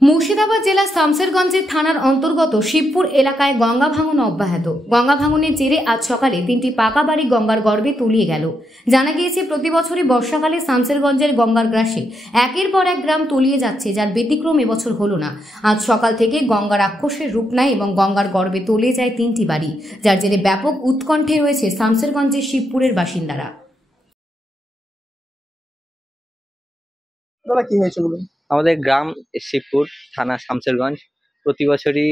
মুর্শিদাবাদ জেলার শামসেরগঞ্জের থানার অন্তর্গত শিবপুর এলাকায় গঙ্গা ভাঙন অব্যাহত। গঙ্গা ভাঙনের জেরে আজ সকালে 3টি পাকা বাড়ি গঙ্গার গর্ভে তলিয়ে গেল। জানা গিয়েছে, প্রতি বছরই বর্ষাকালে শামসেরগঞ্জের গঙ্গার গ্রাসে একের পর এক গ্রাম তলিয়ে যাচ্ছে, যার ব্যতিক্রম এবছর হলো না। আজ সকাল থেকে গঙ্গা রাক্ষসের রূপ নেয় এবং গঙ্গার গর্ভে তলিয়ে যায় 3টি বাড়ি, যার জেরে ব্যাপক উৎকণ্ঠে রয়েছে শামসেরগঞ্জের শিবপুরের বাসিন্দারা। কি হয়েছে বলুন? আমাদের গ্রাম শিবপুর, থানা শামসেরগঞ্জ। প্রতি বছরই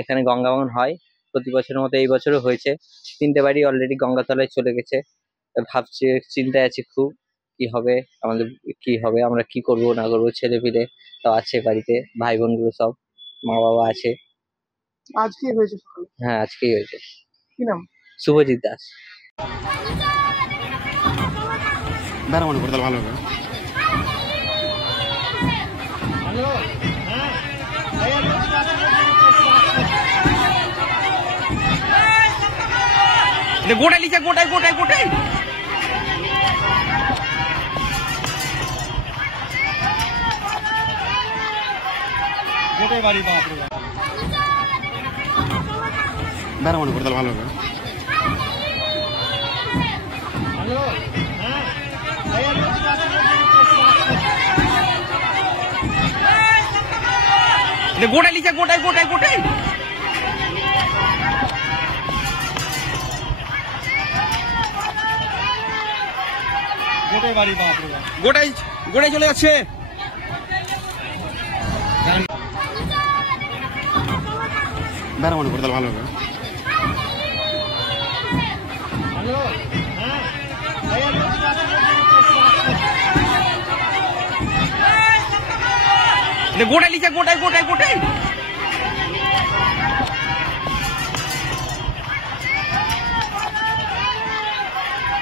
এখানে গঙ্গা ভাঙন হয়। প্রতি বছরের মতো এই বছরও হয়েছে। 3টে বাড়ি অলরেডি গঙ্গা তলায় চলে গেছে। ভাবছি, চিন্তায় আছি খুব, কি হবে আমাদের, কি হবে, আমরা কি করব না করবো। ছেলে পিলে সব আছে বাড়িতে, ভাই বোনগুলো সব, মা বাবা আছে। আজকে হয়েছে? হ্যাঁ, আজকেই হয়েছে। কি নাম? শুভজিৎ দাস। মনে করতে ভালো হবে। গোটাই লিখে গোটাই গোটাই গোটাই গোটাই বাড়ি বেড়া মনে করতে ভালো হবে। গোটাই লিখে গোটাই গোটাই গোটাই গোটাই বাড়ি গোটাই গোটাই চলে যাচ্ছে। বেড়া মনে করতে ভালো হবে। গোটাই লিখে গোটাই গোটাই গোটাই